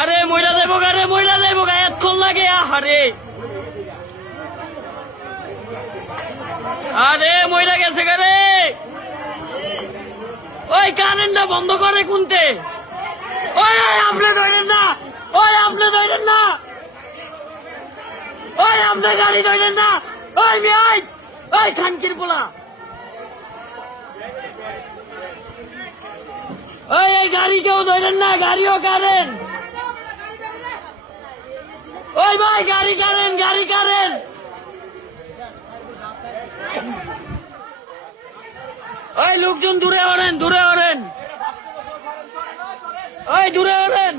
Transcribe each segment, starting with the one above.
আরে মইরা যাইবো গা, রে মইরা যাইবো গা, এতক্ষণ লাগে। আরে আরে মইরা গেছে গা রে। ওই কারেন্টটা বন্ধ করে কুনতে। ওই আপনি ধরেন না, ওই আপনি ধরেন না, ওই আপনি গাড়ি ধরেন না। ওই মেয়ে, ওই খানকির পোলা, ওই এই গাড়ি কেউ ধরেন না, গাড়িও কারেন। ওই ভাই গাড়ি কারেন, গাড়ি কারেন। ওই লোকজন দূরে ওড়েন, দূরে ওড়েন, ওই দূরে ওড়েন।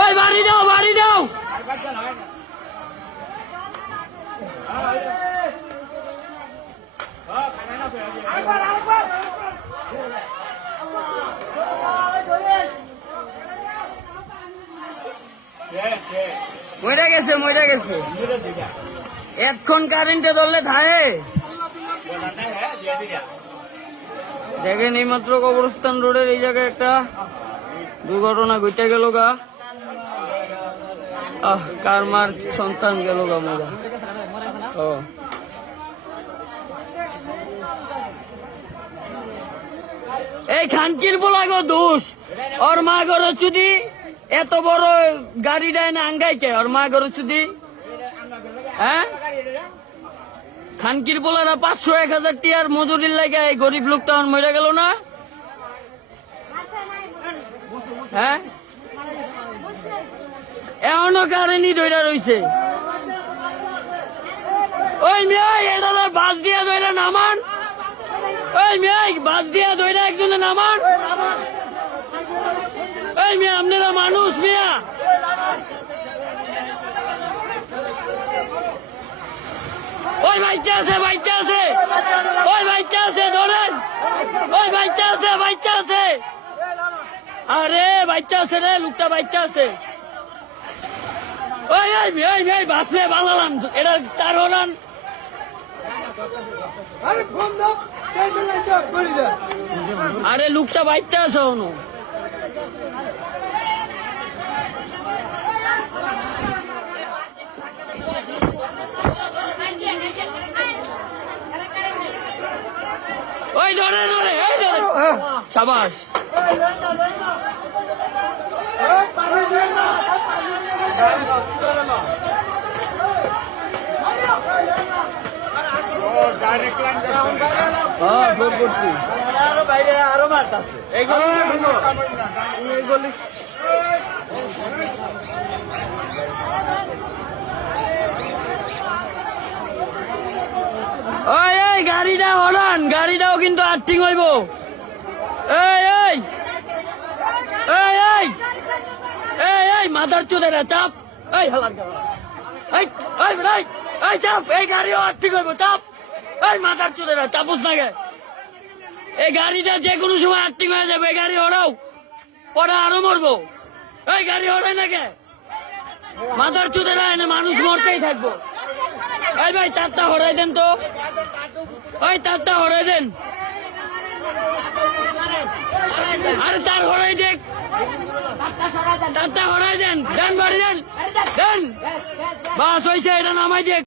ওই বাড়ি দাও, বাড়ি দাও। মইরা গেছে, মইরা গেছে। এখন কারেন্টে ধরলে ধায়ে দেখেন। এইমাত্র কবরস্থান রোডের এই জায়গায় একটা দুর্ঘটনা ঘটে গেল গা। কার মার সন্তান গেল গা মোরা। এই খানকির বলা গো দোষ। ওর মা গর চুদি এত বড় গাড়ি দেয় না আঙ্গাইকে, ওর মা গর চুদি। হ্যাঁ, খানকির বলারা 500-1000 টিয়ার মজুরির লাগে এই গরিব লোকটা মরে গেল না। হ্যাঁ, এমনও কারেন্টই ধইরা রইছে। ওই মেয়ে এটা বাস দিয়া ধইরা নামান। ওই মেয়ে বাস দিয়া ধইরা একজনে নামান। ওই মেয়ে আপনারা মানুষ মিয়া। ওই বাচ্চা আছে, বাচ্চা আছে, ওই বাচ্চা আছে, ধরেন। ওই বাচ্চা আছে, বাচ্চা আছে। আরে বাচ্চা আছে রে, লোকটা বাচ্চা আছে। ওই ওই ওই বাসে বানালাম এটা তার হলান। আরে লোকটা বাচ্চা আছে অনু। ওই ধরে ধরে, ওই ধরে, সাবাস। আরো মারতাছে। ওই এই গাড়িটা হলান, গাড়িটাও কিন্তু আর্থিং হইব। এই এই এই এই এই এই মাদার চোদেরা চাপ। এই হালান এই এই এই এই চাপ। এই গাড়িও আর্থিং হইব, চাপ। এই মাদার চোদেরা চাপুস না গে। এই গাড়িটা যে কোনো সময় আর্থিং হয়ে যাবে। এই গাড়ি হরাও, পরে আরো মরবো। এই গাড়ি হরাই না গে, মাদার চোদেরা এনে মানুষ মরতেই থাকবো। এই ভাই তারটা হরাই দেন তো, ওই তারটা হরাই দেন। আরে তার হরাই দেখ, তারটা হরাই দেন, দেন বাড়ি দেন, দেন। বাস হয়েছে, এটা নামাই দেখ।